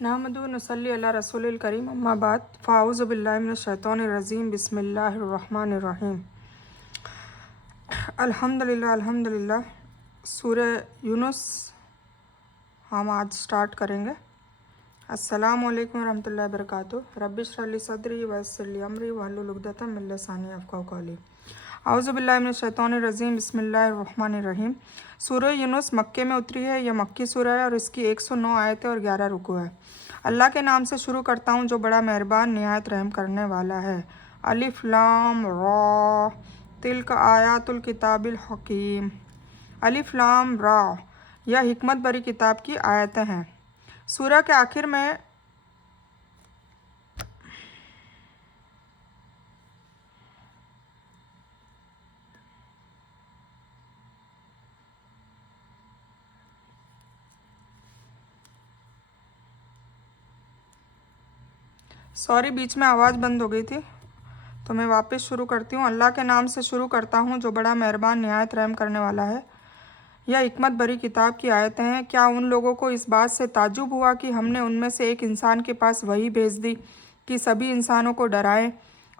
नहमदु नसल्ली अला रसूलिल करीम अम्मा बाद फ़ाऊज़ु बिल्लाहि मिनश शैतानिर रजीम बिस्मिल्लाहिर रहमानिर रहीम। अल्हम्दुलिल्लाह सूरह यूनुस हम आज स्टार्ट करेंगे। अस्सलामु अलैकुम रहमतुल्लाहि व बरकातुहू। रब्बि इश्रह ली सदरी व यस्सिर ली अमरी वहलुल उक़दतम मिन लिसानी यफ़क़हू क़ौली। औज़ु बिल्लाहि मिनश शैतानिर रजीम बिस्मिल्लाहिर रहमानिर रहीम। सूरह यूनुस मक्के में उतरी है। यह मक्की सूरह है और इसकी 109 आयतें और 11 रुकू है। अल्लाह के नाम से शुरू करता हूँ जो बड़ा मेहरबान निहायत रहम करने वाला है। अलिफ लाम रा तिल्क आयातुल किताबिल हकीम। अलिफ लाम रा यह हिकमत भरी किताब की आयतें हैं। सूरह के आखिर में बीच में आवाज़ बंद हो गई थी तो मैं वापस शुरू करती हूँ। अल्लाह के नाम से शुरू करता हूँ जो बड़ा मेहरबान निहायत रहम करने वाला है। यह हिकमत भरी किताब की आयतें हैं। क्या उन लोगों को इस बात से ताज्जुब हुआ कि हमने उनमें से एक इंसान के पास वही भेज दी कि सभी इंसानों को डराएं,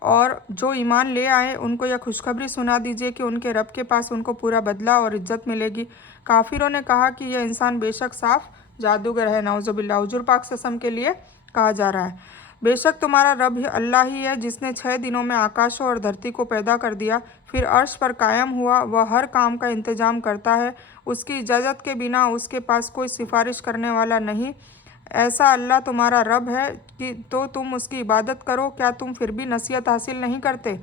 और जो ईमान ले आए उनको यह खुशखबरी सुना दीजिए कि उनके रब के पास उनको पूरा बदला और इज्जत मिलेगी। काफिरों ने कहा कि यह इंसान बेशक साफ जादूगर है। नाउज़ुबिल्लाह। हुजूर पाक सल्लल्लाहु अलैहि वसल्लम के लिए कहा जा रहा है, बेशक तुम्हारा रब ही अल्लाह ही है जिसने 6 दिनों में आकाशों और धरती को पैदा कर दिया, फिर अर्श पर कायम हुआ। वह हर काम का इंतजाम करता है। उसकी इजाज़त के बिना उसके पास कोई सिफारिश करने वाला नहीं। ऐसा अल्लाह तुम्हारा रब है कि तो तुम उसकी इबादत करो। क्या तुम फिर भी नसीहत हासिल नहीं करते?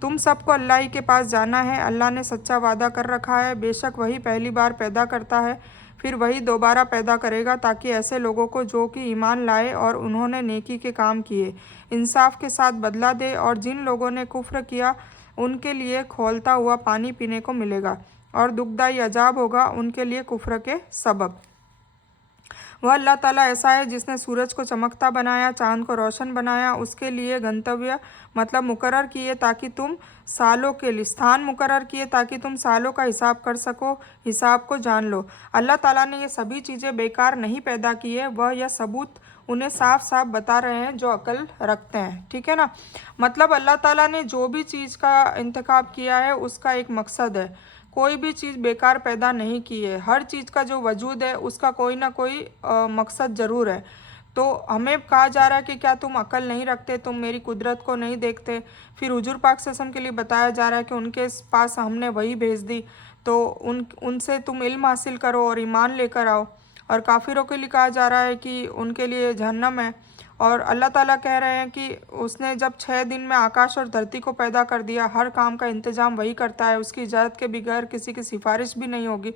तुम सबको अल्लाह ही के पास जाना है। अल्लाह ने सच्चा वादा कर रखा है। बेशक वही पहली बार पैदा करता है, फिर वही दोबारा पैदा करेगा, ताकि ऐसे लोगों को जो कि ईमान लाए और उन्होंने नेकी के काम किए इंसाफ के साथ बदला दे। और जिन लोगों ने कुफ्र किया उनके लिए खौलता हुआ पानी पीने को मिलेगा और दुखदाई अजाब होगा उनके लिए कुफ्र के सबब। वह अल्लाह ताला ऐसा है जिसने सूरज को चमकता बनाया, चांद को रोशन बनाया, उसके लिए गंतव्य मतलब मुकर्रर किए ताकि तुम सालों के लिए स्थान मुकर्रर किए ताकि तुम सालों का हिसाब कर सको, हिसाब को जान लो। अल्लाह ताला ने ये सभी चीज़ें बेकार नहीं पैदा की है। वह यह सबूत उन्हें साफ साफ बता रहे हैं जो अकल रखते हैं। ठीक है ना। मतलब अल्लाह ताला ने जो भी चीज़ का इंतखाब किया है उसका एक मकसद है। कोई भी चीज़ बेकार पैदा नहीं की है। हर चीज़ का जो वजूद है उसका कोई ना कोई मकसद ज़रूर है। तो हमें कहा जा रहा है कि क्या तुम अकल नहीं रखते, तुम मेरी कुदरत को नहीं देखते। फिर हुजूर पाक सल्लल्लाहु अलैहि वसल्लम के लिए बताया जा रहा है कि उनके पास हमने वही भेज दी, तो उनसे तुम इल्म हासिल करो और ईमान लेकर आओ। और काफिरों के लिए कहा जा रहा है कि उनके लिए जहन्नम है। और अल्लाह ताला कह रहे हैं कि उसने जब 6 दिन में आकाश और धरती को पैदा कर दिया, हर काम का इंतजाम वही करता है, उसकी इजाज़त के बगैर किसी की सिफारिश भी नहीं होगी।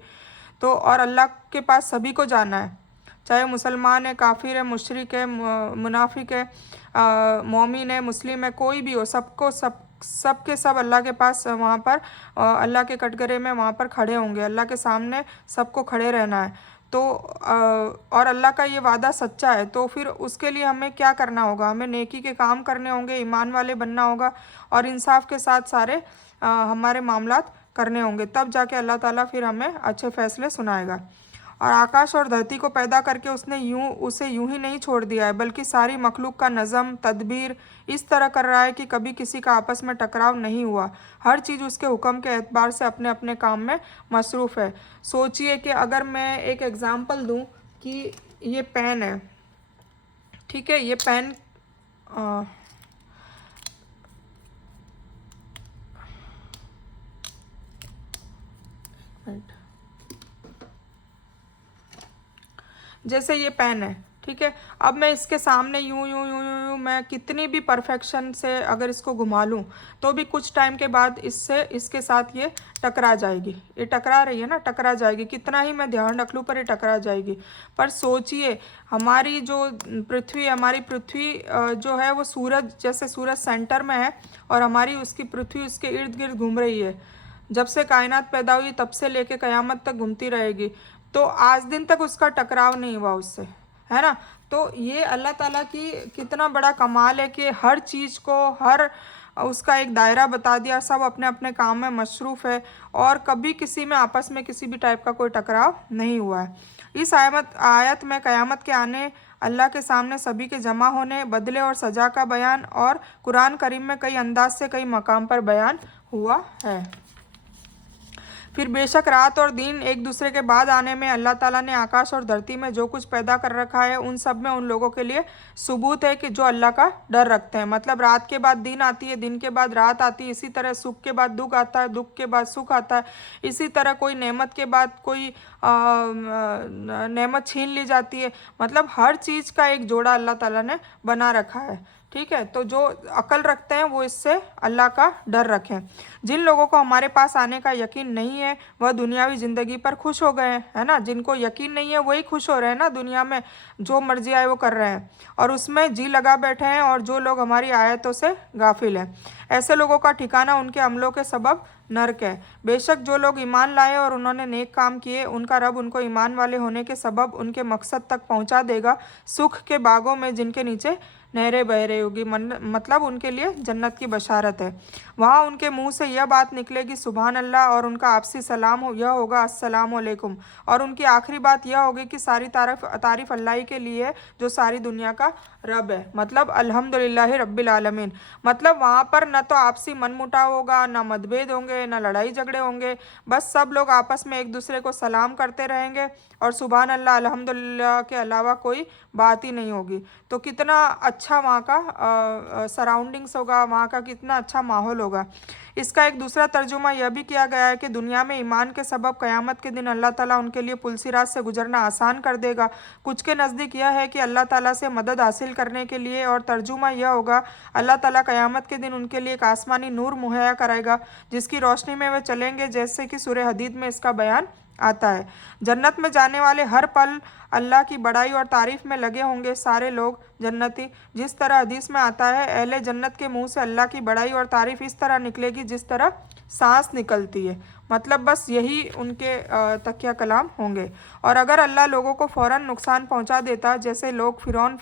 तो और अल्लाह के पास सभी को जाना है, चाहे मुसलमान है, काफिर है, मुशरिक है, मुनाफिक है, मोमिन है, मुस्लिम है, कोई भी हो, सब के सब अल्लाह के पास वहाँ पर अल्लाह के कटघरे में वहाँ पर खड़े होंगे। अल्लाह के सामने सबको खड़े रहना है। तो और अल्लाह का ये वादा सच्चा है। तो फिर उसके लिए हमें क्या करना होगा? हमें नेकी के काम करने होंगे, ईमान वाले बनना होगा और इंसाफ के साथ सारे हमारे मामलात करने होंगे, तब जाके अल्लाह ताला फिर हमें अच्छे फैसले सुनाएगा। और आकाश और धरती को पैदा करके उसने उसे यूं ही नहीं छोड़ दिया है, बल्कि सारी मखलूक का नज़म तदबीर इस तरह कर रहा है कि कभी किसी का आपस में टकराव नहीं हुआ। हर चीज़ उसके हुक्म के एतबार से अपने अपने काम में मसरूफ़ है। सोचिए कि अगर मैं एक एग्ज़ाम्पल दूं कि ये पेन है, ठीक है, ये पेन जैसे ये पेन है, ठीक है। अब मैं इसके सामने यूं यूं यूं यूं यूं मैं कितनी भी परफेक्शन से अगर इसको घुमा लूं तो भी कुछ टाइम के बाद इसके साथ ये टकरा जाएगी। ये टकरा रही है ना, टकरा जाएगी, कितना ही मैं ध्यान रख लूं पर ये टकरा जाएगी। पर सोचिए हमारी हमारी पृथ्वी जो है वो सूरज, जैसे सूरज सेंटर में है और हमारी उसकी पृथ्वी उसके इर्द गिर्द घूम रही है। जब से कायनात पैदा हुई तब से लेके क़यामत तक घूमती रहेगी। तो आज दिन तक उसका टकराव नहीं हुआ उससे, है ना। तो ये अल्लाह ताला की कितना बड़ा कमाल है कि हर चीज़ को हर उसका एक दायरा बता दिया, सब अपने अपने काम में मशरूफ़ है और कभी किसी में आपस में किसी भी टाइप का कोई टकराव नहीं हुआ है। इस आयत में क़यामत के आने, अल्लाह के सामने सभी के जमा होने, बदले और सज़ा का बयान और कुरान करीम में कई अंदाज से कई मकाम पर बयान हुआ है। फिर बेशक रात और दिन एक दूसरे के बाद आने में अल्लाह ताला ने आकाश और धरती में जो कुछ पैदा कर रखा है उन सब में उन लोगों के लिए सबूत है कि जो अल्लाह का डर रखते हैं। मतलब रात के बाद दिन आती है, दिन के बाद रात आती है, इसी तरह सुख के बाद दुख आता है, दुख के बाद सुख आता है, इसी तरह कोई नेमत के बाद कोई नेमत छीन ली जाती है। मतलब हर चीज़ का एक जोड़ा अल्लाह ताला ने बना रखा है। ठीक है, तो जो अकल रखते हैं वो इससे अल्लाह का डर रखें। जिन लोगों को हमारे पास आने का यकीन नहीं है वह दुनियावी ज़िंदगी पर खुश हो गए हैं, है ना। जिनको यकीन नहीं है वही खुश हो रहे हैं ना, दुनिया में जो मर्जी आए वो कर रहे हैं और उसमें जी लगा बैठे हैं। और जो लोग हमारी आयतों से गाफिल हैं, ऐसे लोगों का ठिकाना उनके अमलों के सबब नर्क है। बेशक जो लोग ईमान लाए और उन्होंने नेक काम किए, उनका रब उनको ईमान वाले होने के सबब उनके मकसद तक पहुंचा देगा, सुख के बागों में जिनके नीचे नहरें बह रही होगी। मतलब उनके लिए जन्नत की बशारत है। वहाँ उनके मुंह से यह बात निकलेगी सुभान अल्लाह, और उनका आपसी सलाम यह होगा अस्सलाम वालेकुम। और उनकी आखिरी बात यह होगी कि सारी तारीफ अल्लाह ही के लिए है जो सारी दुनिया का रब है। मतलब अल्हम्दुलिल्लाह रब्बिल आलमीन। मतलब वहाँ पर न तो आपसी मनमुटाव होगा, न मतभेद होंगे, न लड़ाई झगड़े होंगे। बस सब लोग आपस में एक दूसरे को सलाम करते रहेंगे और सुभान अल्लाह अल्हम्दुलिल्लाह के अलावा कोई बात ही नहीं होगी। तो कितना अच्छा वहाँ का सराउंडिंग्स होगा, वहाँ का कितना अच्छा माहौल होगा। इसका एक दूसरा तर्जुमा यह भी किया गया है कि दुनिया में ईमान के सबब क़यामत के दिन अल्लाह ताला उनके लिए पुलसिरात से गुजरना आसान कर देगा। कुछ के नज़दीक यह है कि अल्लाह ताला से मदद हासिल करने के लिए, और तर्जुमा यह होगा अल्लाह ताला क़यामत के दिन उनके लिए एक आसमानी नूर मुहैया कराएगा जिसकी रोशनी में वे चलेंगे, जैसे कि सूरह हदीद में इसका बयान आता है। जन्नत में जाने वाले हर पल अल्लाह की बड़ाई और तारीफ में लगे होंगे सारे लोग जन्नती। जिस तरह हदीस में आता है, अहले जन्नत के मुंह से अल्लाह की बड़ाई और तारीफ इस तरह निकलेगी जिस तरह सांस निकलती है। मतलब बस यही उनके तकिया कलाम होंगे। और अगर अल्लाह लोगों को फ़ौरन नुकसान पहुंचा देता, जैसे लोग फ़ौरन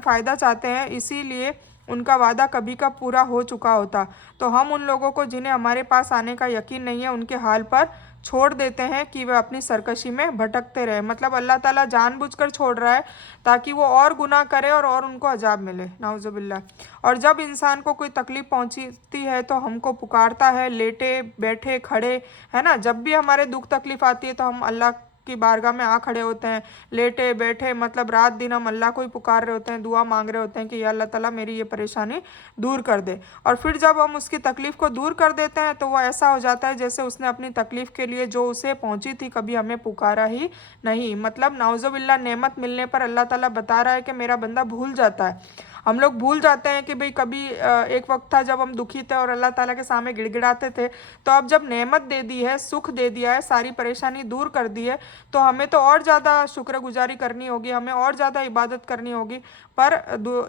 फ़ायदा चाहते हैं, इसीलिए उनका वादा कभी का पूरा हो चुका होता, तो हम उन लोगों को जिन्हें हमारे पास आने का यकीन नहीं है उनके हाल पर छोड़ देते हैं कि वे अपनी सरकशी में भटकते रहे। मतलब अल्लाह ताला जानबूझकर छोड़ रहा है ताकि वो और गुनाह करे और उनको अजाब मिले, नाउजुबिल्लाह। और जब इंसान को कोई तकलीफ़ पहुंचती है तो हमको पुकारता है, लेटे बैठे खड़े, है ना। जब भी हमारे दुख तकलीफ़ आती है तो हम अल्लाह की बारगाह में आ खड़े होते हैं, लेटे बैठे, मतलब रात दिन हम अल्लाह को ही पुकार रहे होते हैं, दुआ मांग रहे होते हैं कि या अल्लाह ताला मेरी ये परेशानी दूर कर दे। और फिर जब हम उसकी तकलीफ़ को दूर कर देते हैं तो वह ऐसा हो जाता है जैसे उसने अपनी तकलीफ़ के लिए जो उसे पहुंची थी कभी हमें पुकारा ही नहीं। मतलब नाउजुबिल्लाह नेमत मिलने पर अल्लाह ताला बता रहा है कि मेरा बंदा भूल जाता है। हम लोग भूल जाते हैं कि भाई कभी एक वक्त था जब हम दुखी थे और अल्लाह ताला के सामने गिड़गिड़ाते थे। तो अब जब नेमत दे दी है, सुख दे दिया है, सारी परेशानी दूर कर दी है, तो हमें तो और ज़्यादा शुक्रगुजारी करनी होगी, हमें और ज़्यादा इबादत करनी होगी। पर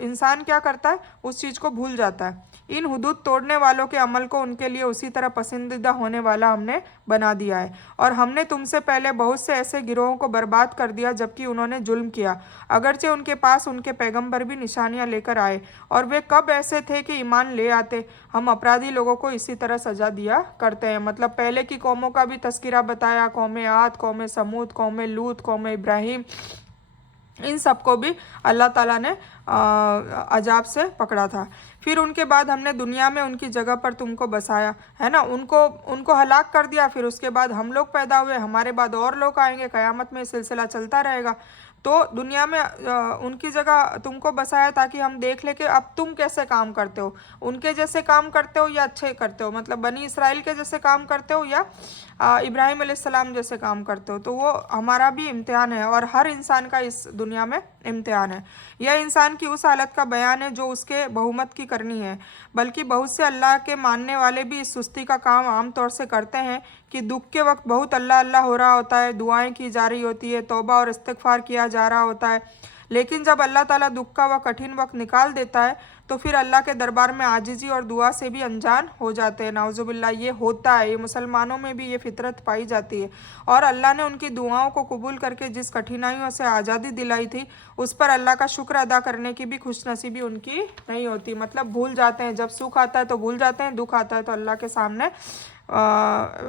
इंसान क्या करता है, उस चीज़ को भूल जाता है। इन हुदूद तोड़ने वालों के अमल को उनके लिए उसी तरह पसंदीदा होने वाला हमने बना दिया है। और हमने तुमसे पहले बहुत से ऐसे गिरोहों को बर्बाद कर दिया जबकि उन्होंने जुल्म किया, अगरचे उनके पास उनके पैगंबर भी निशानियां लेकर आए, और वे कब ऐसे थे कि ईमान ले आते। हम अपराधी लोगों को इसी तरह सजा दिया करते हैं। मतलब पहले की कौमों का भी तस्करा बताया, कौम आद, कौम समूद, कौम लूत, कौम इब्राहिम, इन सबको भी अल्लाह ताला ने अजाब से पकड़ा था। फिर उनके बाद हमने दुनिया में उनकी जगह पर तुमको बसाया, है ना। उनको हलाक कर दिया। फिर उसके बाद हम लोग पैदा हुए, हमारे बाद और लोग आएंगे, क़यामत में सिलसिला चलता रहेगा। तो दुनिया में उनकी जगह तुमको बसाया ताकि हम देख ले कि अब तुम कैसे काम करते हो, उनके जैसे काम करते हो या अच्छे करते हो, मतलब बनी इसराइल के जैसे काम करते हो या इब्राहिम अलैहिस्सलाम जैसे काम करते हो। तो वो हमारा भी इम्तिहान है और हर इंसान का इस दुनिया में इम्तिहान है। यह इंसान की उस हालत का बयान है जो उसके बहुमत की करनी है। बल्कि बहुत से अल्लाह के मानने वाले भी इस सुस्ती का काम आम तौर से करते हैं कि दुख के वक्त बहुत अल्लाह अल्लाह हो रहा होता है, दुआएं की जा रही होती है, तौबा और इस्तिग़फ़ार किया जा रहा होता है, लेकिन जब अल्लाह ताला दुख का वह कठिन वक्त निकाल देता है तो फिर अल्लाह के दरबार में आजिज़ी और दुआ से भी अनजान हो जाते हैं। नाउज़ुबिल्लाह, ये होता है, ये मुसलमानों में भी ये फितरत पाई जाती है। और अल्लाह ने उनकी दुआओं को कबूल करके जिस कठिनाइयों से आज़ादी दिलाई थी उस पर अल्लाह का शुक्र अदा करने की भी खुशनसीबी उनकी नहीं होती। मतलब भूल जाते हैं, जब सुख आता है तो भूल जाते हैं, दुख आता है तो अल्लाह के सामने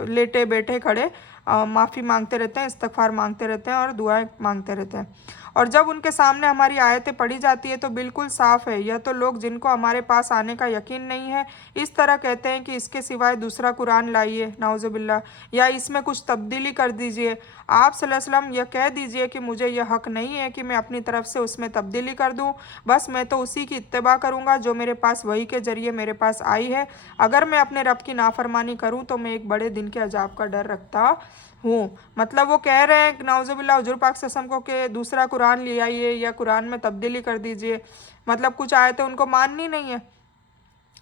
लेटे बैठे खड़े माफ़ी मांगते रहते हैं, इस्तग़फ़ार मांगते रहते हैं और दुआएं मांगते रहते हैं। और जब उनके सामने हमारी आयतें पढ़ी जाती है तो बिल्कुल साफ है, यह तो लोग जिनको हमारे पास आने का यकीन नहीं है इस तरह कहते हैं कि इसके सिवाय दूसरा कुरान लाइए नाउजुबिल्ला, या इसमें कुछ तब्दीली कर दीजिए। आप सल्लल्लाहु अलैहि वसल्लम यह कह दीजिए कि मुझे यह हक नहीं है कि मैं अपनी तरफ से उसमें तब्दीली कर दूं, बस मैं तो उसी की इत्तिबा करूंगा जो मेरे पास वही के जरिए मेरे पास आई है। अगर मैं अपने रब की नाफरमानी करूं तो मैं एक बड़े दिन के अजाब का डर रखता हूँ। मतलब वो कह रहे हैं नाउजुबिल्ला हुजूर पाक सल्लल्लाहु अलैहि वसल्लम को कि दूसरा कुरान ले आइए या कुरान में तब्दीली कर दीजिए, मतलब कुछ आयतें उनको माननी नहीं है।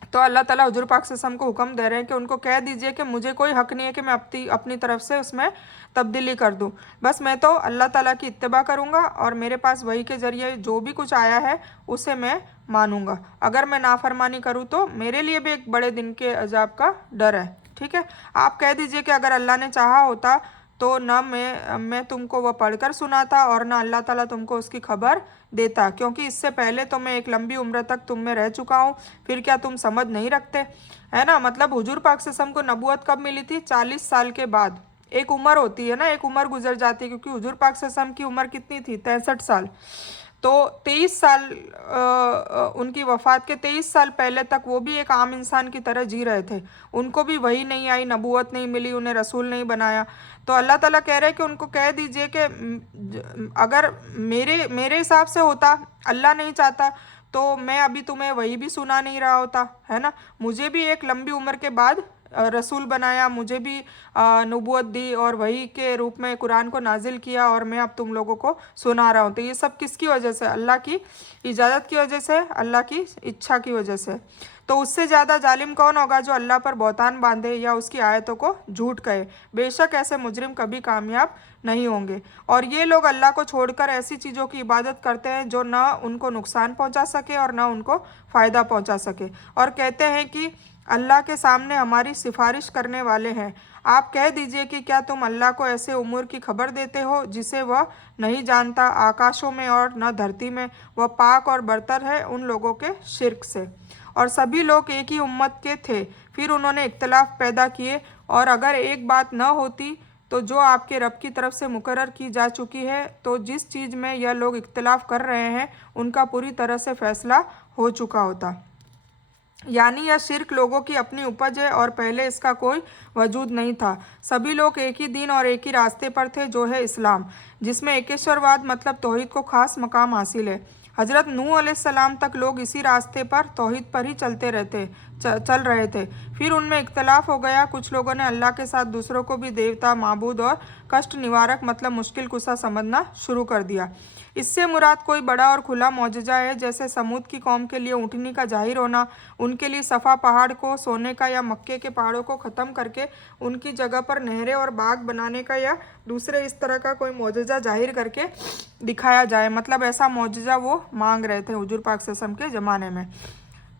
तो अल्लाह ताला हुजूर पाक सल्लल्लाहु अलैहि वसल्लम को हुक्म दे रहे हैं कि उनको कह दीजिए कि मुझे कोई हक नहीं है कि मैं अपनी तरफ से उसमें तब्दीली कर दूं, बस मैं तो अल्लाह ताला की इत्तिबा करूंगा और मेरे पास वही के ज़रिए जो भी कुछ आया है उसे मैं मानूंगा। अगर मैं नाफरमानी करूं तो मेरे लिए भी एक बड़े दिन के अजाब का डर है। ठीक है, आप कह दीजिए कि अगर अल्लाह ने चाहा होता तो न मैं तुमको वह पढ़कर सुनाता और न अल्लाह ताला तुमको उसकी खबर देता, क्योंकि इससे पहले तो मैं एक लंबी उम्र तक तुम में रह चुका हूँ, फिर क्या तुम समझ नहीं रखते? है ना, मतलब हुजूर पाक सल्लल्लाहु अलैहि वसल्लम को नबूवत कब मिली थी? 40 साल के बाद। एक उम्र होती है ना, एक उम्र गुजर जाती है, क्योंकि हुजूर पाक सल्लल्लाहु अलैहि वसल्लम की उम्र कितनी थी? 63 साल। तो 23 साल उनकी वफ़ात के 23 साल पहले तक वो भी एक आम इंसान की तरह जी रहे थे, उनको भी वही नहीं आई, नबूवत नहीं मिली, उन्हें रसूल नहीं बनाया। तो अल्लाह ताला कह रहे हैं कि उनको कह दीजिए कि अगर मेरे मेरे हिसाब से होता, अल्लाह नहीं चाहता तो मैं अभी तुम्हें वही भी सुना नहीं रहा होता, है ना। मुझे भी एक लंबी उम्र के बाद रसूल बनाया, मुझे भी नबूवत दी और वही के रूप में कुरान को नाजिल किया और मैं अब तुम लोगों को सुना रहा हूँ। तो ये सब किसकी वजह से? अल्लाह की इजाज़त की वजह से, अल्लाह की इच्छा की वजह से। तो उससे ज़्यादा जालिम कौन होगा जो अल्लाह पर बहतान बांधे या उसकी आयतों को झूठ कहे? बेशक ऐसे मुजरिम कभी कामयाब नहीं होंगे। और ये लोग अल्लाह को छोड़कर ऐसी चीज़ों की इबादत करते हैं जो ना उनको नुकसान पहुंचा सके और ना उनको फ़ायदा पहुंचा सके, और कहते हैं कि अल्लाह के सामने हमारी सिफारिश करने वाले हैं। आप कह दीजिए कि क्या तुम अल्लाह को ऐसे उमूर की खबर देते हो जिसे वह नहीं जानता? आकाशों में और न धरती में वह पाक और बरतर है उन लोगों के शिर्क से। और सभी लोग एक ही उम्मत के थे, फिर उन्होंने इख्तलाफ पैदा किए, और अगर एक बात न होती तो जो आपके रब की तरफ से मुकर्रर की जा चुकी है, तो जिस चीज़ में यह लोग इख्तलाफ कर रहे हैं उनका पूरी तरह से फैसला हो चुका होता। यानी यह शिर्क लोगों की अपनी उपज है और पहले इसका कोई वजूद नहीं था। सभी लोग एक ही दिन और एक ही रास्ते पर थे जो है इस्लाम, जिसमें एकेश्वरवाद मतलब तौहीद को खास मकाम हासिल है। हज़रत नूह अलैहिस्सलाम तक लोग इसी रास्ते पर तौहीद पर ही चल रहे थे। फिर उनमें इख्तलाफ हो गया, कुछ लोगों ने अल्लाह के साथ दूसरों को भी देवता, माबूद और कष्ट निवारक मतलब मुश्किल कुशा समझना शुरू कर दिया। इससे मुराद कोई बड़ा और खुला मौजज़ा है, जैसे समूद की कौम के लिए ऊँटनी का जाहिर होना, उनके लिए सफ़ा पहाड़ को सोने का या मक्के के पहाड़ों को ख़त्म करके उनकी जगह पर नहरें और बाग बनाने का, या दूसरे इस तरह का कोई मौजज़ा जाहिर करके दिखाया जाए। मतलब ऐसा मौजज़ा वो मांग रहे थे हुजूर पाक सल्लल्लाहु अलैहि वसल्लम के ज़माने में।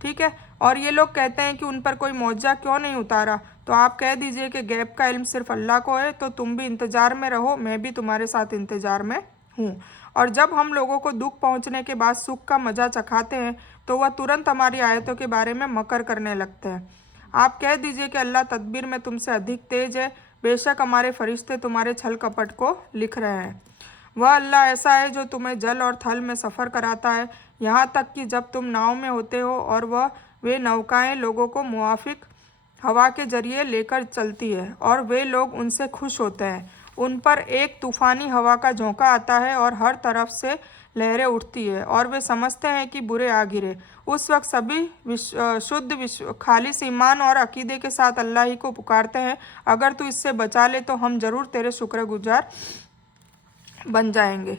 ठीक है, और ये लोग कहते हैं कि उन पर कोई मौजज़ा क्यों नहीं उतारा? तो आप कह दीजिए कि गैब का इल्म सिर्फ अल्लाह को है, तो तुम भी इंतज़ार में रहो, मैं भी तुम्हारे साथ इंतज़ार में हूँ। और जब हम लोगों को दुख पहुँचने के बाद सुख का मज़ा चखाते हैं तो वह तुरंत हमारी आयतों के बारे में मकर करने लगते हैं। आप कह दीजिए कि अल्लाह तदबीर में तुमसे अधिक तेज है, बेशक हमारे फरिश्ते तुम्हारे छल कपट को लिख रहे हैं। वह अल्लाह ऐसा है जो तुम्हें जल और थल में सफ़र कराता है, यहाँ तक कि जब तुम नाव में होते हो, और वे नौकाएं लोगों को मुआफिक हवा के जरिए लेकर चलती है और वे लोग उनसे खुश होते हैं। उन पर एक तूफ़ानी हवा का झोंका आता है और हर तरफ से लहरें उठती है और वे समझते हैं कि बुरे आ गिरे। उस वक्त सभी शुद्ध खालिस ईमान और अकीदे के साथ अल्लाह ही को पुकारते हैं, अगर तू इससे बचा ले तो हम ज़रूर तेरे शुक्रगुजार बन जाएंगे।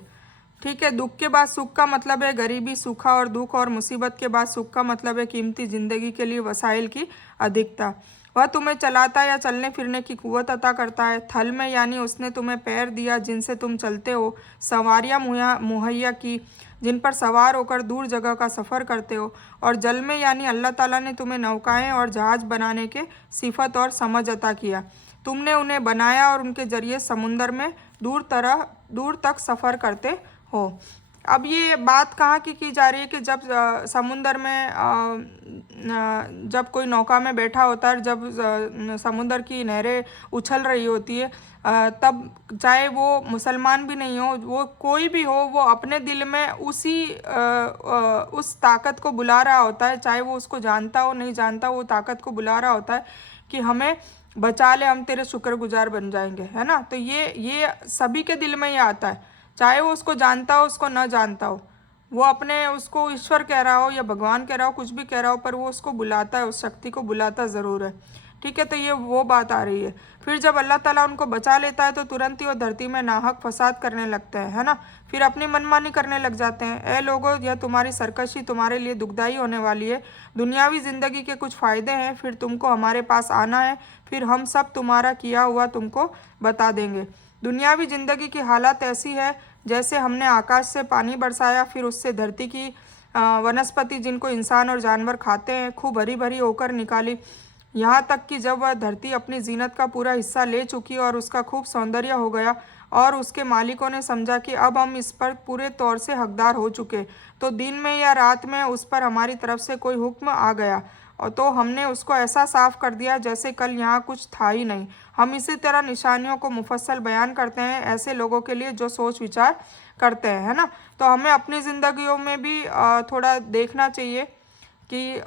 ठीक है, दुख के बाद सुख का मतलब है गरीबी, सूखा और दुख, और मुसीबत के बाद सुख का मतलब है कीमती ज़िंदगी के लिए वसाइल की अधिकता। वह तुम्हें चलाता या चलने फिरने की कुव्वत अता करता है। थल में यानी उसने तुम्हें पैर दिया जिनसे तुम चलते हो, सवारियाँ मुहैया की जिन पर सवार होकर दूर जगह का सफ़र करते हो, और जल में यानी अल्लाह ताला ने तुम्हें नौकाएं और जहाज़ बनाने के सिफत और समझ अता किया। तुमने उन्हें बनाया और उनके ज़रिए समुंदर में दूर तक सफ़र करते हो। अब ये बात कहाँ की जा रही है कि जब समुंदर में जब कोई नौका में बैठा होता है, जब समुंदर की लहरें उछल रही होती है, तब चाहे वो मुसलमान भी नहीं हो, वो कोई भी हो, वो अपने दिल में उस ताकत को बुला रहा होता है, चाहे वो उसको जानता हो नहीं जानता, वो ताकत को बुला रहा होता है कि हमें बचा ले, हम तेरे शुक्रगुजार बन जाएंगे, है ना। तो ये सभी के दिल में ये आता है, चाहे वो उसको जानता हो उसको न जानता हो, वो अपने उसको ईश्वर कह रहा हो या भगवान कह रहा हो, कुछ भी कह रहा हो, पर वो उसको बुलाता है, उस शक्ति को बुलाता ज़रूर है। ठीक है, तो ये वो बात आ रही है। फिर जब अल्लाह ताला उनको बचा लेता है तो तुरंत ही वो धरती में नाहक फसाद करने लगते हैं, है ना। फिर अपनी मनमानी करने लग जाते हैं। ए लोगों, यह तुम्हारी सरकशी तुम्हारे लिए दुखदाई होने वाली है। दुनियावी ज़िंदगी के कुछ फ़ायदे हैं, फिर तुमको हमारे पास आना है, फिर हम सब तुम्हारा किया हुआ तुमको बता देंगे। दुनियावी ज़िंदगी की हालत ऐसी है जैसे हमने आकाश से पानी बरसाया, फिर उससे धरती की वनस्पति जिनको इंसान और जानवर खाते हैं खूब हरी भरी होकर निकाली, यहाँ तक कि जब वह धरती अपनी जीनत का पूरा हिस्सा ले चुकी और उसका खूब सौंदर्य हो गया और उसके मालिकों ने समझा कि अब हम इस पर पूरे तौर से हकदार हो चुके, तो दिन में या रात में उस पर हमारी तरफ से कोई हुक्म आ गया और तो हमने उसको ऐसा साफ कर दिया जैसे कल यहाँ कुछ था ही नहीं। हम इसी तरह निशानियों को मुफस्सल बयान करते हैं ऐसे लोगों के लिए जो सोच विचार करते हैं, है ना। तो हमें अपनी ज़िंदगियों में भी थोड़ा देखना चाहिए कि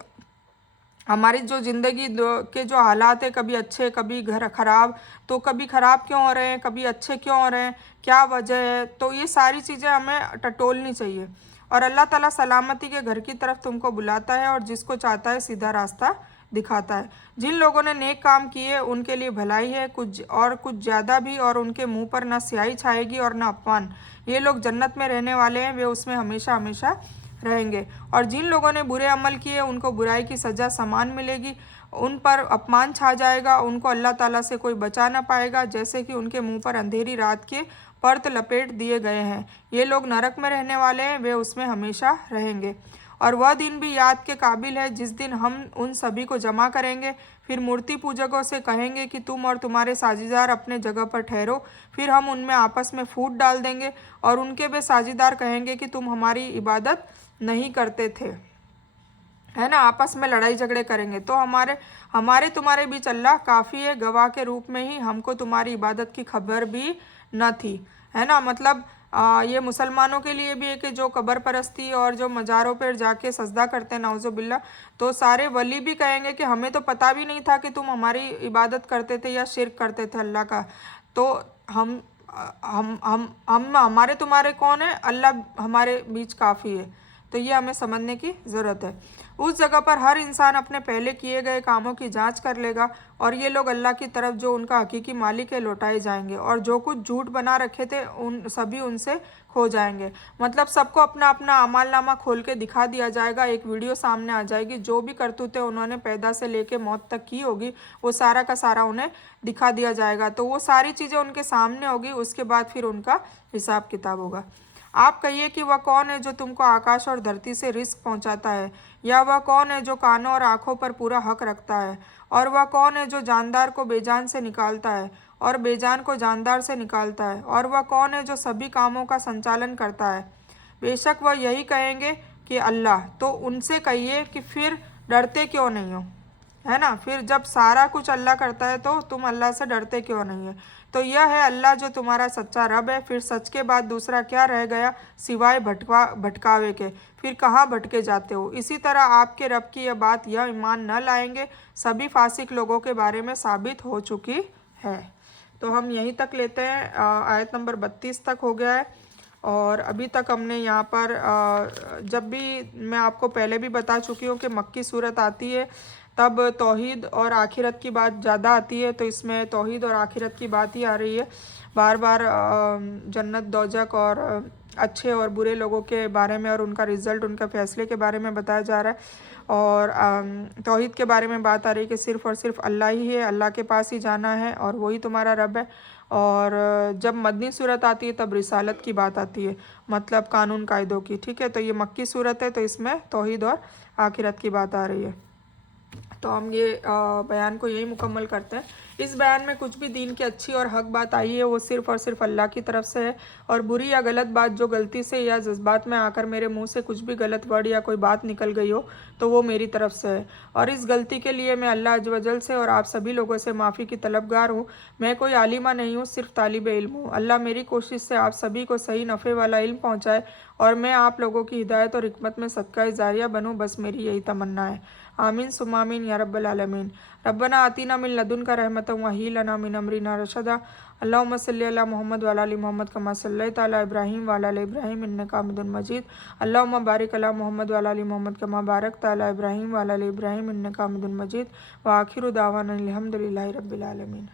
हमारी जो ज़िंदगी के जो हालात है, कभी अच्छे कभी घर खराब, तो कभी ख़राब क्यों हो रहे हैं, कभी अच्छे क्यों हो रहे हैं, क्या वजह है, तो ये सारी चीज़ें हमें टटोलनी चाहिए। और अल्लाह ताला सलामती के घर की तरफ तुमको बुलाता है और जिसको चाहता है सीधा रास्ता दिखाता है। जिन लोगों ने नेक काम किए उनके लिए भलाई है, कुछ ज़्यादा भी, और उनके मुंह पर न स्याही छाएगी और न अपमान। ये लोग जन्नत में रहने वाले हैं, वे उसमें हमेशा हमेशा रहेंगे। और जिन लोगों ने बुरे अमल किए उनको बुराई की सज़ा समान मिलेगी, उन पर अपमान छा जाएगा, उनको अल्लाह ताला से कोई बचा ना पाएगा, जैसे कि उनके मुंह पर अंधेरी रात के पर्त लपेट दिए गए हैं। ये लोग नरक में रहने वाले हैं, वे उसमें हमेशा रहेंगे। और वह दिन भी याद के काबिल है जिस दिन हम उन सभी को जमा करेंगे, फिर मूर्ति पूजकों से कहेंगे कि तुम और तुम्हारे साझीदार अपने जगह पर ठहरो, फिर हम उनमें आपस में फूट डाल देंगे और उनके वे साझीदार कहेंगे कि तुम हमारी इबादत नहीं करते थे, है ना। आपस में लड़ाई झगड़े करेंगे। तो हमारे तुम्हारे बीच अल्लाह काफ़ी है, गवाह के रूप में ही हमको तुम्हारी इबादत की खबर भी न थी, है ना। मतलब ये मुसलमानों के लिए भी है कि जो कब्र परस्ती और जो मज़ारों पर जाके सजदा करते हैं नाउज़ुबिल्ला, तो सारे वली भी कहेंगे कि हमें तो पता भी नहीं था कि तुम हमारी इबादत करते थे या शिर्क करते थे अल्लाह का। तो हम हमारे तुम्हारे कौन है, अल्लाह हमारे बीच काफ़ी है। तो ये हमें समझने की ज़रूरत है। उस जगह पर हर इंसान अपने पहले किए गए कामों की जांच कर लेगा और ये लोग अल्लाह की तरफ जो उनका हकीकी मालिक है लौटाए जाएंगे, और जो कुछ झूठ बना रखे थे उन सभी उनसे खो जाएंगे। मतलब सबको अपना अपना अमालनामा खोल के दिखा दिया जाएगा, एक वीडियो सामने आ जाएगी, जो भी करतूतें उन्होंने पैदा से लेके मौत तक की होगी वो सारा का सारा उन्हें दिखा दिया जाएगा। तो वो सारी चीज़ें उनके सामने होगी, उसके बाद फिर उनका हिसाब किताब होगा। आप कहिए कि वह कौन है जो तुमको आकाश और धरती से रिस्क पहुंचाता है, या वह कौन है जो कानों और आँखों पर पूरा हक रखता है, और वह कौन है जो जानदार को बेजान से निकालता है और बेजान को जानदार से निकालता है, और वह कौन है जो सभी कामों का संचालन करता है। बेशक वह यही कहेंगे कि अल्लाह। तो उनसे कहिए कि फिर डरते क्यों नहीं हो, है ना। फिर जब सारा कुछ अल्लाह करता है तो तुम अल्लाह से डरते क्यों नहीं है। तो यह है अल्लाह जो तुम्हारा सच्चा रब है। फिर सच के बाद दूसरा क्या रह गया सिवाय भटकावे के, फिर कहाँ भटके जाते हो। इसी तरह आपके रब की यह बात यह ईमान न लाएंगे सभी फासिक लोगों के बारे में साबित हो चुकी है। तो हम यहीं तक लेते हैं, आयत नंबर 32 तक हो गया है। और अभी तक हमने यहाँ पर जब भी मैं आपको पहले भी बता चुकी हूँ कि मक्की सूरत आती है तब तौहीद और आखिरत की बात ज़्यादा आती है, तो इसमें तौहीद और आखिरत की बात ही आ रही है। बार बार जन्नत दोजक और अच्छे और बुरे लोगों के बारे में और उनका रिज़ल्ट, उनका फ़ैसले के बारे में बताया जा रहा है। और तौहीद के बारे में बात आ रही है कि सिर्फ़ और सिर्फ अल्लाह ही है, अल्लाह के पास ही जाना है और वही तुम्हारा रब है। और जब मदनी सूरत आती है तब रिसालत की बात आती है, मतलब कानून कायदों की। ठीक है, तो ये मक्की सूरत है तो इसमें तौहीद और आखिरत की बात आ रही है। तो हम ये बयान को यही मुकम्मल करते हैं। इस बयान में कुछ भी दीन की अच्छी और हक बात आई है वो सिर्फ़ और सिर्फ अल्लाह की तरफ से है, और बुरी या गलत बात जो गलती से या जज्बात में आकर मेरे मुंह से कुछ भी गलत वर्ड या कोई बात निकल गई हो तो वो मेरी तरफ से है, और इस गलती के लिए मैं अल्लाह अज़्ज़ वजल से और आप सभी लोगों से माफ़ी की तलबगार हूँ। मैं कोई आलिमा नहीं हूँ, सिर्फ तालिब इल्म हूँ। अल्लाह मेरी कोशिश से आप सभी को सही नफ़े वाला इल्म पहुँचाए और मैं आप लोगों की हिदायत और हिकमत में सदका जारिया बनूँ, बस मेरी यही तमन्ना है। आमीन सुम्मा आमीन या रब्बल आलमीन। रब्बना आतीना मिन लदुनका रहमतन व हय्यि लना मिन अमरिना रशदा। अल्लाहुम्मा सल्लि अला मुहम्मद व अला आलि मुहम्मद कमा सल्लैता अला इब्राहीम व अला आलि इब्राहीम इन्नका हमीदुम मजीद। अल्लाहुम्मा बारिक अला मुहम्मद व अला आलि मुहम्मद कमा बारकता अला इब्राहीम व अला आलि इब्राहीम इन्नका हमीदुम मजीद। व आखिरु दावाना अनिल हम्दुलिल्लाहि रब्बिल आलमीन।